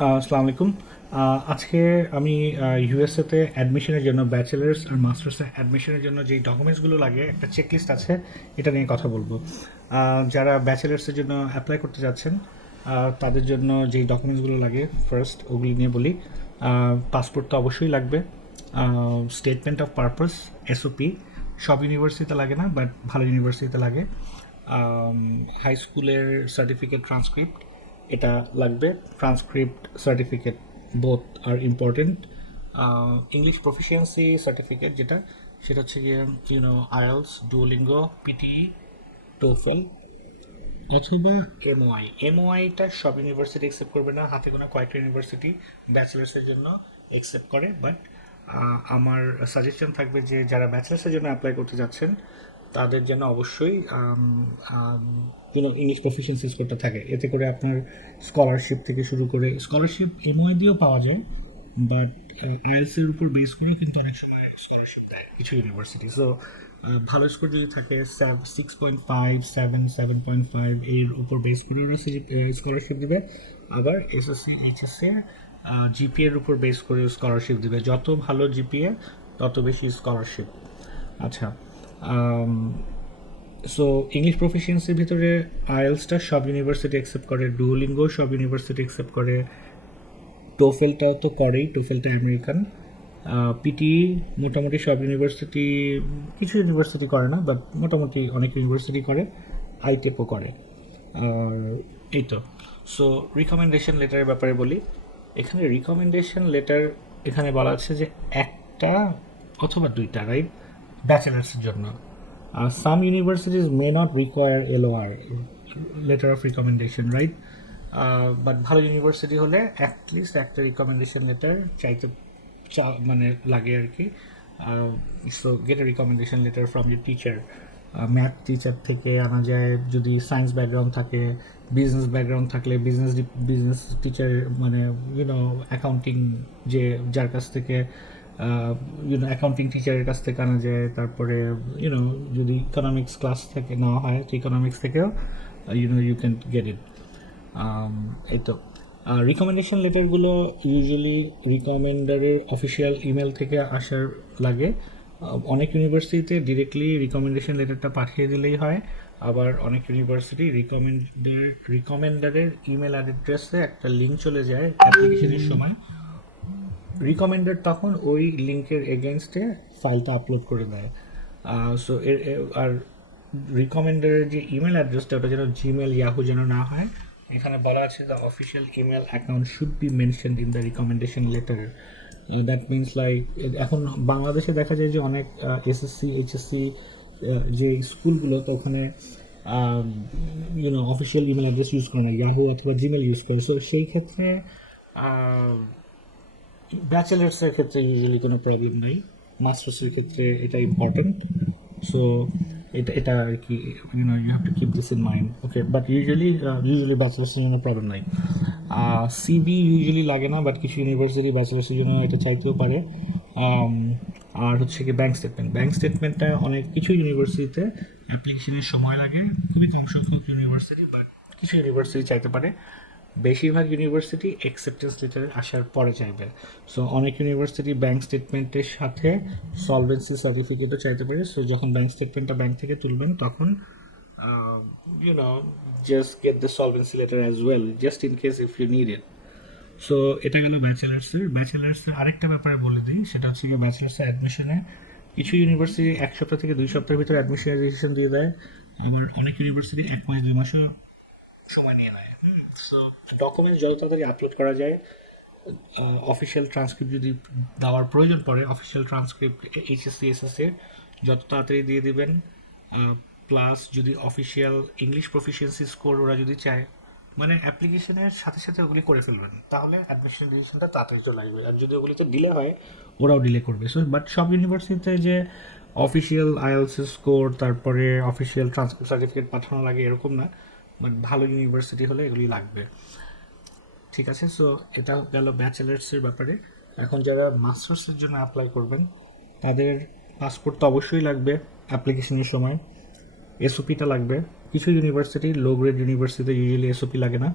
আসসালামু আলাইকুম। আজকে আমি ইউএসএতে অ্যাডমিশনের জন্য ব্যাচেলার্স আর মাস্টার্সে অ্যাডমিশনের জন্য যেই ডকুমেন্টসগুলো লাগে একটা চেকলিস্ট আছে, এটা নিয়ে কথা বলবো। যারা ব্যাচেলার্সের জন্য অ্যাপ্লাই করতে যাচ্ছেন তাদের জন্য যেই ডকুমেন্টসগুলো লাগে ফার্স্ট ওগুলি নিয়ে বলি। পাসপোর্ট তো অবশ্যই লাগবে, স্টেটমেন্ট অফ পারপাস, এসওপি। সব ইউনিভার্সিটিতে লাগে না, বাট ভালো ইউনিভার্সিটিতে লাগে। হাই স্কুলের সার্টিফিকেট, ট্রান্সক্রিপ্ট এটা লাগবে। ট্রান্সক্রিপ্ট, সার্টিফিকেট বোথ আর ইম্পর্টেন্ট। ইংলিশ প্রফিসিয়েন্সি সার্টিফিকেট যেটা, সেটা হচ্ছে গিয়ে আইএলস, ডুওলিঙ্গো, পিটিই, টোফেল অথবা এমওআই। এমওআইটা সব ইউনিভার্সিটি অ্যাকসেপ্ট করবে না, হাতে গোনা কয়েকটা ইউনিভার্সিটি ব্যাচেলার্সের জন্য অ্যাকসেপ্ট করে। বাট আমার সাজেশন থাকবে যে যারা ব্যাচেলার্সের জন্য অ্যাপ্লাই করতে যাচ্ছেন তাদের জন্য অবশ্যই ইংলিশ প্রফিসিয়েন্সি স্কোরটা থাকে। এতে করে আপনার স্কলারশিপ থেকে শুরু করে, স্কলারশিপ এমওআই দিয়েও পাওয়া যায়, বাট আইএলসের উপর বেস করেও কিন্তু অনেক সময় স্কলারশিপ দেয় কিছু ইউনিভার্সিটি। সো ভালো স্কোর যদি থাকে 6.5, 7.5 এর উপর বেস করে ওরা স্কলারশিপ দিবে। আবার এসএসসি, এইচএসসি জিপিএ এর উপর বেস করে স্কলারশিপ দিবে। যত ভালো জিপিএ তত বেশি স্কলারশিপ। আচ্ছা, সো ইংলিশ প্রফিসিয়েন্সির ভিতরে আইএলসটা সব ইউনিভার্সিটি অ্যাকসেপ্ট করে, ডুওলিঙ্গো সব ইউনিভার্সিটি অ্যাকসেপ্ট করে, টোফেলটাও তো করেই, টোফেলটা আমেরিকান। পিটি মোটামুটি সব ইউনিভার্সিটি, কিছু ইউনিভার্সিটি করে না, বাট মোটামুটি অনেক ইউনিভার্সিটি করে, আইটেপও করে। আর এই তো। সো রিকমেন্ডেশন লেটারের ব্যাপারে বলি। এখানে রিকমেন্ডেশন লেটার এখানে বলা আছে যে একটা অথবা দুইটা, রাইট, ব্যাচেলার্সের জন্য। Some universities may not require LOR, letter of recommendation, right. But ভালো ইউনিভার্সিটি হলে অ্যাটলিস্ট একটা রিকমেন্ডেশন লেটার চাইতে মানে লাগে আর কি। So get a recommendation letter from your teacher. Math teacher থেকে আনা যায়, যদি সায়েন্স ব্যাকগ্রাউন্ড থাকে, বিজনেস ব্যাকগ্রাউন্ড থাকলে বিজনেস টিচার, মানে অ্যাকাউন্টিং, যার কাছ থেকে অ্যাকাউন্টিং টিচারের কাছ থেকে আনা যায়। তারপরে যদি ইকোনমিক্স ক্লাস থেকে নেওয়া হয় তো ইকোনমিক্স থেকেও ইউ ক্যান গেট ইট। এই তো। রিকমেন্ডেশন লেটারগুলো ইউজুয়ালি রিকমেন্ডারের অফিসিয়াল ইমেল থেকে আসার লাগে। অনেক ইউনিভার্সিটিতে ডিরেক্টলি রিকমেন্ডেশন লেটারটা পাঠিয়ে দিলেই হয়। আবার অনেক ইউনিভার্সিটি রিকমেন্ডারের ইমেল অ্যাড্রেসে একটা লিঙ্ক চলে যায় অ্যাপ্লিকেশনের সময়। রিকমেন্ডার তখন ওই লিঙ্কের এগেনস্টে ফাইলটা আপলোড করে দেয়। সো আর রিকমেন্ডারের যে ইমেল অ্যাড্রেসটা, ওটা যেন জিমেল, ইয়াহু যেন না হয়। এখানে বলা আছে the official email account should be mentioned in the recommendation letter. That means like, এখন বাংলাদেশে দেখা যায় যে অনেক এসএসসি, এইচএসসি যে স্কুলগুলো, তো ওখানে অফিসিয়াল ইমেল অ্যাড্রেস ইউজ করে না, ইয়াহু অথবা জিমেল ইউজ করে। সো সেই ক্ষেত্রে ব্যাচেলার্সের ক্ষেত্রে ইউজুয়ালি কোনো প্রবলেম নেই, মাস্টার্সের ক্ষেত্রে এটা ইম্পর্টেন্ট। সো এটা আর কি, you have to keep this in mind, okay. But usually ব্যাচেলার্সের জন্য প্রবলেম নাই। সিভি ইউজুয়ালি লাগে না, বাট কিছু ইউনিভার্সিটি ব্যাচেলার্সের জন্য এটা চাইতেও পারে। আর হচ্ছে কি ব্যাংক স্টেটমেন্টটা অনেক কিছু ইউনিভার্সিটিতে অ্যাপ্লিকেশনের সময় লাগে, খুবই কম সংখ্যক ইউনিভার্সিটি, বাট কিছু ইউনিভার্সিটি চাইতে পারে। বেশিরভাগ ইউনিভার্সিটি অ্যাকসেপ্টেন্স লেটার আসার পরে চাইবে। সো অনেক ইউনিভার্সিটি ব্যাংক স্টেটমেন্টের সাথে সলভেন্সি সার্টিফিকেটও চাইতে পারে। সো যখন ব্যাংক স্টেটমেন্টটা ব্যাংক থেকে তুলবেন তখন just get the solvency letter as well, just in case if you need it. So এটা গেল ব্যাচেলার্সের আরেকটা ব্যাপারে বলে দিই, সেটা হচ্ছে গিয়ে ব্যাচেলার্সের অ্যাডমিশনে কিছু ইউনিভার্সিটি 1 সপ্তাহ থেকে 2 সপ্তাহের ভিতরে অ্যাডমিশনের ডিসিশন দিয়ে দেয়। আবার অনেক ইউনিভার্সিটি 1 মাস 2 মাসও সময় নিয়ে নেয়। সো ডকুমেন্টস যত তাড়াতাড়ি আপলোড করা যায়, অফিসিয়াল ট্রান্সক্রিপ্ট যদি দেওয়ার প্রয়োজন পড়ে, অফিসিয়াল ট্রান্সক্রিপ্ট এইচএসসি, এসএসসি যত তাড়াতাড়ি দিয়ে দিবেন। প্লাস যদি অফিসিয়াল ইংলিশ প্রফিসিয়েন্সি স্কোর ওরা যদি চায়, মানে অ্যাপ্লিকেশনের সাথে সাথে ওগুলি করে ফেলবেন, তাহলে অ্যাডমিশন ডিসিশনটা তাড়াতাড়ি চলে আসবে। আর যদি ওগুলি তো ডিলে হয়, ওরাও ডিলে করবে। সো বাট সব ইউনিভার্সিটিতে যে অফিসিয়াল আইএলস স্কোর, তারপরে অফিসিয়াল ট্রান্সক্রিপ্ট সার্টিফিকেট পাঠানো লাগে এরকম না, বাট ভালো ইউনিভার্সিটি হলে এগুলি লাগবে। ঠিক আছে, সো এটা গেল ব্যাচেলার্সের ব্যাপারে। এখন যারা মাস্টার্সের জন্য অ্যাপ্লাই করবেন তাদের পাসপোর্ট তো অবশ্যই লাগবে অ্যাপ্লিকেশনের সময়, এসওপিটা লাগবে। কিছু ইউনিভার্সিটি, লো গ্রেড ইউনিভার্সিটিতে ইউজুয়ালি এসওপি লাগে না।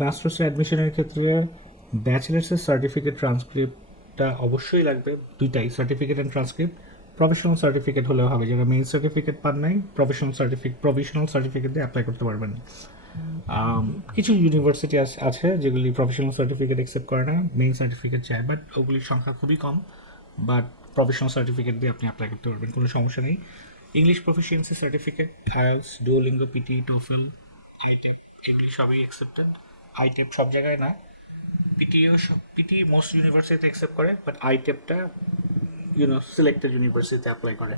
মাস্টার্সে অ্যাডমিশনের ক্ষেত্রে ব্যাচেলার্সের সার্টিফিকেট ট্রান্সক্রিপ্টটা অবশ্যই লাগবে, দুইটাই, certificate and transcript. Professional certificate হলেও হবে, যারা মেইন সার্টিফিকেট পান নাই প্রফেশনাল সার্টিফিকেট দিয়ে অ্যাপ্লাই করতে পারবেন। কিছু ইউনিভার্সিটি আছে যেগুলি প্রফেশনাল সার্টিফিকেট অ্যাকসেপ্ট করে না, মেইন সার্টিফিকেট চায়, বাট ওগুলির সংখ্যা খুবই কম। বাট প্রফেশনাল সার্টিফিকেট দিয়ে আপনি অ্যাপ্লাই করতে পারবেন, কোনো সমস্যা নেই। English proficiency certificate, IELTS, Duolingo, PTE, TOEFL, iTEP, এগুলি সবই অ্যাকসেপ্টেড। আইটেপ সব জায়গায় না, পিটি মোস্ট ইউনিভার্সিটিতে অ্যাকসেপ্ট করে, বাট আইটেপটা সিলেক্টেড ইউনিভার্সিটিতে অ্যাপ্লাই করে,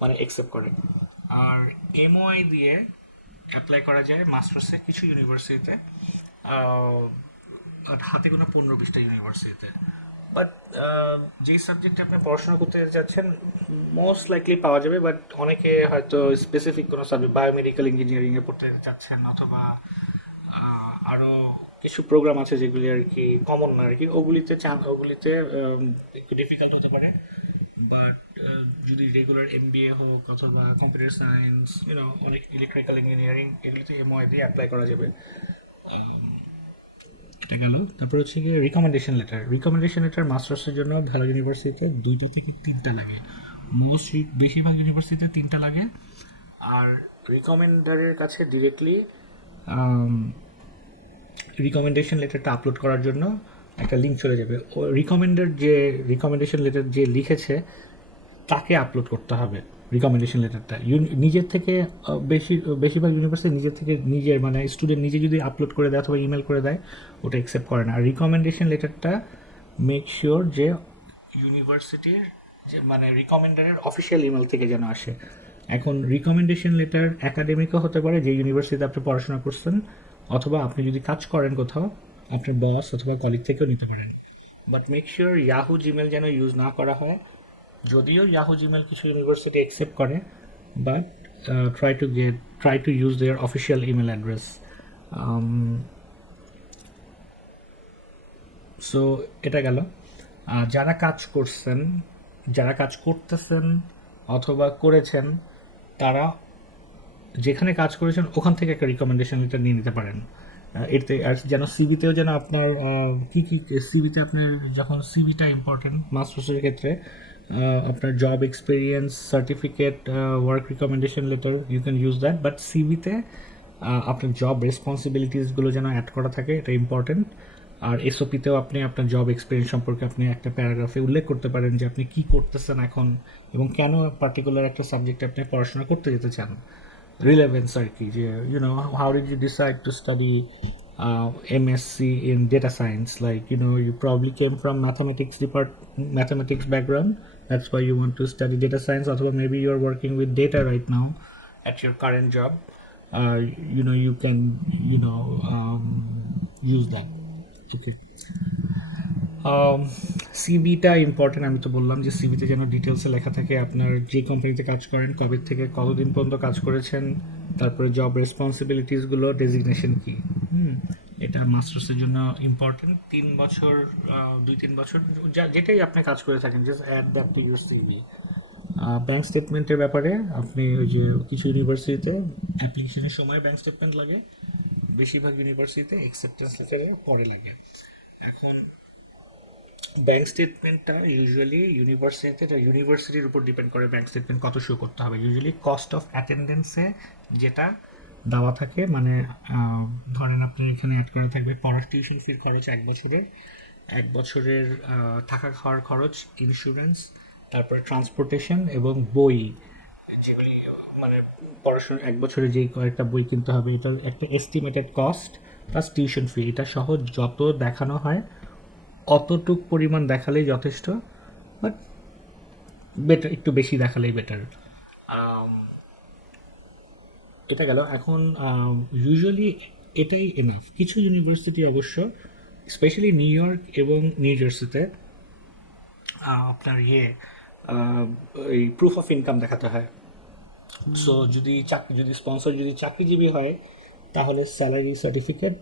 মানে অ্যাকসেপ্ট করে। আর এমওআই দিয়ে অ্যাপ্লাই করা যায় মাস্টার্সে কিছু ইউনিভার্সিটিতে, হাতে কোনো 15-20টা ইউনিভার্সিটিতে। বাট যেই সাবজেক্টে আপনি পড়াশোনা করতে যাচ্ছেন মোস্ট লাইকলি পাওয়া যাবে, বাট অনেকে হয়তো স্পেসিফিক কোনো সাবজেক্ট, বায়োমেডিক্যাল ইঞ্জিনিয়ারিংয়ে পড়তে চাচ্ছেন, অথবা আরও কিছু প্রোগ্রাম আছে যেগুলি আর কি কমন না আর কি, ওগুলিতে একটু ডিফিকাল্ট হতে পারে। বাট যদি রেগুলার এমবিএ হোক অথবা কম্পিউটার সায়েন্স, অনেক ইলেকট্রিক্যাল ইঞ্জিনিয়ারিং, এগুলিতে এমওআই দিয়ে অ্যাপ্লাই করা যাবে। এটা গেল। তারপর হচ্ছে গিয়ে রিকমেন্ডেশন লেটার মাস্টার্সের জন্য ভালো ইউনিভার্সিটিতে 2টা থেকে 3টা লাগে, বেশিরভাগ ইউনিভার্সিটিতে 3টা লাগে। আর রিকমেন্ডারের কাছে ডিরেক্টলি রিকমেন্ডেশন লেটারটা আপলোড করার জন্য একটা লিঙ্ক চলে যাবে। ও রিকমেন্ডেশন লেটার যে লিখেছে তাকে আপলোড করতে হবে রিকমেন্ডেশন লেটারটা। নিজের থেকে বেশিরভাগ ইউনিভার্সিটি নিজের মানে স্টুডেন্ট নিজে যদি আপলোড করে দেয় অথবা ইমেল করে দেয়, ওটা অ্যাকসেপ্ট করে না। আর রিকমেন্ডেশন লেটারটা মেক শিওর যে ইউনিভার্সিটির যে মানে রিকমেন্ডারের অফিসিয়াল ইমেল থেকে যেন আসে। এখন রিকমেন্ডেশন লেটার একাডেমিকও হতে পারে, যে ইউনিভার্সিটিতে আপনি পড়াশোনা করছেন, অথবা আপনি যদি কাজ করেন কোথাও, আপনার বস অথবা কলিগ থেকেও নিতে পারেন। But make sure Yahoo Gmail যেন ইউজ না করা হয়। যদিও ইয়াহু জিমেল কিছু ইউনিভার্সিটি অ্যাকসেপ্ট করে, but try to use their official email address. So এটা গেল। যারা কাজ করতেছেন অথবা করেছেন, তারা যেখানে কাজ করেছেন ওখান থেকে একটা রিকমেন্ডেশন লেটার নিয়ে নিতে পারেন। এতে আর যেন সিভিতেও যেন আপনার সিভিতে আপনার যখন সিভিটা ইম্পর্টেন্ট মাস্টার্সের ক্ষেত্রে, আপনার job experience certificate, work recommendation letter, you can use that, but সিভিতে আপনার জব রেসপন্সিবিলিটিসগুলো যেন অ্যাড করা থাকে, এটা ইম্পর্টেন্ট। আর এসওপিতেও আপনি আপনার জব এক্সপিরিয়েন্স সম্পর্কে আপনি একটা প্যারাগ্রাফে উল্লেখ করতে পারেন যে আপনি কী করতেছেন এখন এবং কেন পার্টিকুলার একটা সাবজেক্টে আপনি পড়াশোনা করতে যেতে চান, রিলেভেন্স আর কি, যে how did you decide to study MSc in data science, like you probably came from mathematics background, that's why you want to study data science, or maybe you're working with data right now at your current job. You can use that. Okay. সিভিটা important. আমি তো বললাম যে সিভিতে যেন ডিটেলসে লেখা থাকে আপনার যে কোম্পানিতে কাজ করেন, কবে থেকে কতদিন পর্যন্ত কাজ করেছেন, তারপরে জব রেসপন্সিবিলিটিসগুলো, ডেজিগনেশন কি। এটা মাস্টার্সের জন্য ইম্পর্টেন্ট। 2-3 বছর যেটাই আপনি কাজ করে থাকেন, just add that to your CV. Bank স্টেটমেন্টের ব্যাপারে আপনি ওই যে কিছু ইউনিভার্সিটিতে অ্যাপ্লিকেশনের সময় ব্যাঙ্ক স্টেটমেন্ট লাগে, বেশিরভাগ ইউনিভার্সিটিতে অ্যাকসেপ্টেন্স লেটারের পরে লাগে। এখন ব্যাঙ্ক স্টেটমেন্টটা ইউজুয়ালি ইউনিভার্সিটির উপর ডিপেন্ড করে ব্যাঙ্ক স্টেটমেন্ট কত শো করতে হবে। ইউজুয়ালি কস্ট অফ অ্যাটেন্ডেন্সে যেটা দেওয়া থাকে, মানে ধরেন আপনি এখানে অ্যাড করা থাকবে পড়ার টিউশন ফির খরচ 1 বছরের থাকা খাওয়ার খরচ, ইন্স্যুরেন্স, তারপরে ট্রান্সপোর্টেশন এবং বই, যেগুলি মানে পড়াশোনা 1 বছরে যেই কয়েকটা বই কিনতে হবে, এটার একটা estimated cost plus tuition fee. এটা সহ যত দেখানো হয় অতটুক পরিমাণ দেখালেই যথেষ্ট, বাট বেটার একটু বেশি দেখালেই বেটার। এটা গেল। এখন ইউজুয়ালি এটাই এনাফ। কিছু ইউনিভার্সিটি অবশ্য, স্পেশালি নিউ ইয়র্ক এবং নিউ জার্সিতে, আপনার এই প্রুফ অফ ইনকাম দেখাতে হয়। সো যদি স্পন্সর যদি চাকরিজীবী হয়, তাহলে স্যালারি সার্টিফিকেট,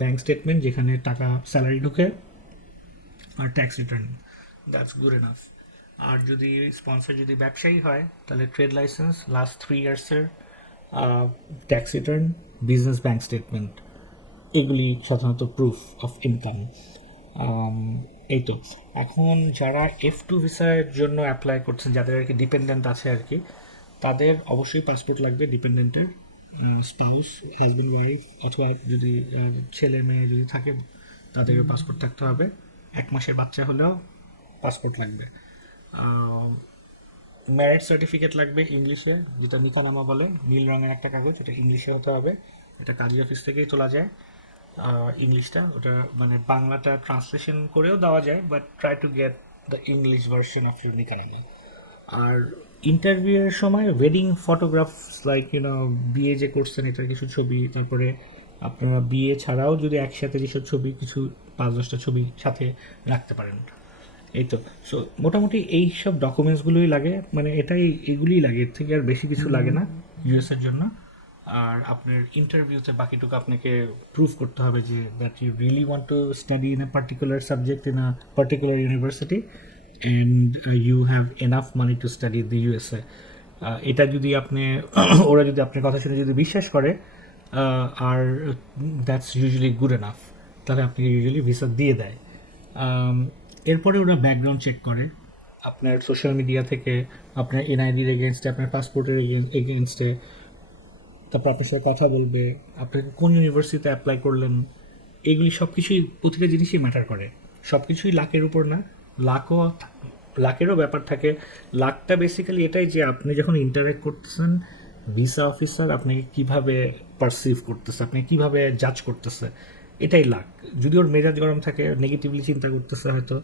ব্যাঙ্ক স্টেটমেন্ট যেখানে টাকা স্যালারি ঢুকে, আর tax return, that's good enough. আর যদি স্পন্সর যদি ব্যবসায়ী হয়, তাহলে ট্রেড লাইসেন্স, লাস্ট 3 ইয়ার্সের tax return, business bank statement. এগুলি সাধারণত প্রুফ অফ ইনকাম। এই তো এখন যারা F2 ভিসার জন্য অ্যাপ্লাই করছেন, যাদের আর কি ডিপেন্ডেন্ট আছে আর কি, তাদের অবশ্যই পাসপোর্ট লাগবে। ডিপেন্ডেন্টের স্পাউস, হাজব্যান্ড ওয়াইফ, অথবা যদি ছেলে মেয়ে যদি থাকে তাদেরও পাসপোর্ট থাকতে হবে। 1 মাসের বাচ্চা হলেও পাসপোর্ট লাগবে। ম্যারেজ সার্টিফিকেট লাগবে ইংলিশে, যেটা নিকানামা বলে, নীল রঙের একটা কাগজ, এটা ইংলিশে হতে হবে। এটা কাজী অফিস থেকেই তোলা যায় ইংলিশটা। ওটা মানে বাংলাটা ট্রান্সলেশন করেও দেওয়া যায়, but try to get the English version of your নিকানামা। আর ইন্টারভিউয়ের সময় ওয়েডিং ফটোগ্রাফস, লাইক বিয়ে যে করছেন এটার কিছু ছবি, তারপরে আপনারা বিয়ে ছাড়াও যদি একসাথে যেসব ছবি, কিছু 5-10টা ছবি সাথে রাখতে পারেন। এই তো। সো মোটামুটি এই সব ডকুমেন্টসগুলোই লাগে, মানে এগুলিই লাগে, এর থেকে আর বেশি কিছু লাগে না ইউএসের জন্য। আর আপনার ইন্টারভিউতে বাকিটুকু আপনাকে প্রুভ করতে হবে যে that you really want to study in a particular subject in a particular university and you have enough money to study the USA. এটা যদি আপনি ওরা যদি আপনার কথা শুনে যদি বিশ্বাস করে, আর দ্যাটস ইউজুয়ালি গুড এনাফ, তাহলে আপনাকে ইউজুয়ালি ভিসা দিয়ে দেয়। এরপরে ওরা ব্যাকগ্রাউন্ড চেক করে আপনার সোশ্যাল মিডিয়া থেকে, আপনার এনআইডির এগেনস্টে, আপনার পাসপোর্টের এগেনস্টে। তারপর আপনার সাথে কথা বলবে, আপনি কোন ইউনিভার্সিটিতে অ্যাপ্লাই করলেন, এগুলি সব কিছুই, প্রতিটা জিনিসই ম্যাটার করে। সব কিছুই লাকের উপর না, লাকেরও ব্যাপার থাকে। লাকটা বেসিক্যালি এটাই যে আপনি যখন ইন্টারেক্ট করতেছেন, ভিসা অফিসার আপনাকে কীভাবে পারসিভ করতেছে, আপনি কীভাবে জাজ করতেছে, এটাই লাক। যদি ওর মেজাজ গরম থাকে, নেগেটিভলি চিন্তা করতেছে হয়তো,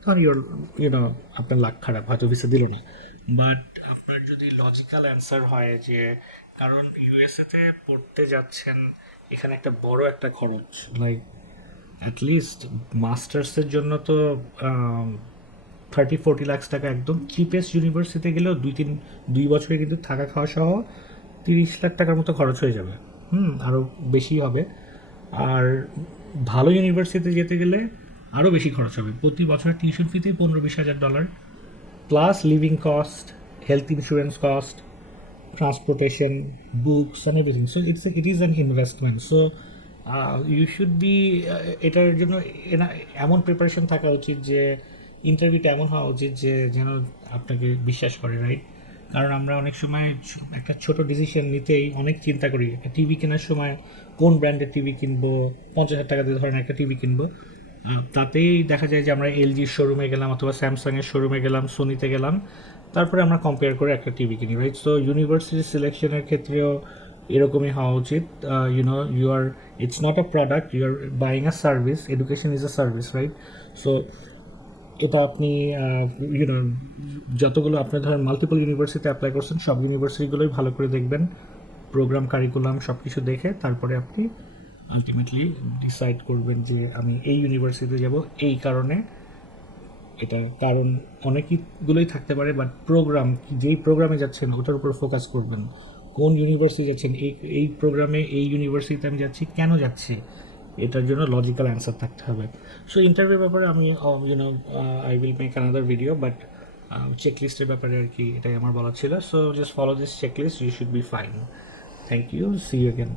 তখন আপনার লাক খারাপ, হয়তো ভিসা দিল না। বাট আপনার যদি লজিক্যাল অ্যান্সার হয় যে, কারণ ইউএসএতে পড়তে যাচ্ছেন, এখানে একটা বড় একটা খরচ, লাইক অ্যাটলিস্ট মাস্টার্সের জন্য তো 30-40 লাখ টাকা, একদম চিপেস্ট ইউনিভার্সিটিতে গেলেও 2 বছরে কিন্তু থাকা খাওয়া সহ 30 লাখ টাকার মতো খরচ হয়ে যাবে। আরও বেশি হবে। আর ভালো ইউনিভার্সিটিতে যেতে গেলে আরও বেশি খরচ হবে। প্রতি বছরের টিউশন ফিতেই $15-20 হাজার, plus living cost, health insurance cost, transportation, books and everything. So it is an investment. So you should be এটার জন্য এমন প্রিপারেশন থাকা উচিত যে ইন্টারভিউটা এমন হওয়া উচিত যে যেন আপনাকে বিশ্বাস করে, রাইট? কারণ আমরা অনেক সময় একটা ছোট ডিসিশন নিতেই অনেক চিন্তা করি। একটা টিভি কেনার সময় কোন ব্র্যান্ডের টিভি কিনবো, 50,000 টাকা দিয়ে ধরেন একটা টিভি কিনবো, তাতেই দেখা যায় যে আমরা এলজির শোরুমে গেলাম, অথবা স্যামসাংয়ের শোরুমে গেলাম, সোনিতে গেলাম, তারপরে আমরা কম্পেয়ার করে একটা টিভি কিনি, রাইট? সো ইউনিভার্সিটি সিলেকশনের ক্ষেত্রেও এরকমই হওয়া উচিত। It's not a product, you are buying a service, education is a service, right? So এটা আপনি যতগুলো আপনি ধরেন মাল্টিপল ইউনিভার্সিটিতে অ্যাপ্লাই করছেন, সব ইউনিভার্সিটিগুলোই ভালো করে দেখবেন, প্রোগ্রাম, কারিকুলাম সব কিছু দেখে তারপরে আপনি আলটিমেটলি ডিসাইড করবেন যে আমি এই ইউনিভার্সিটিতে যাব এই কারণে। এটা কারণ অনেকগুলোই থাকতে পারে, বাট প্রোগ্রাম, যেই প্রোগ্রামে যাচ্ছেন ওটার উপর ফোকাস করবেন। কোন ইউনিভার্সিটি যাচ্ছেন, এই প্রোগ্রামে এই ইউনিভার্সিটিতে আমি যাচ্ছি, কেন যাচ্ছি, এটার জন্য লজিক্যাল অ্যান্সার থাকতে হবে। সো ইন্টারভিউ ব্যাপারে আমি I will make another video, but চেকলিস্টের ব্যাপারে আর কি এটাই আমার বলা ছিল। So just follow this checklist, you should be fine. Thank you, see you again.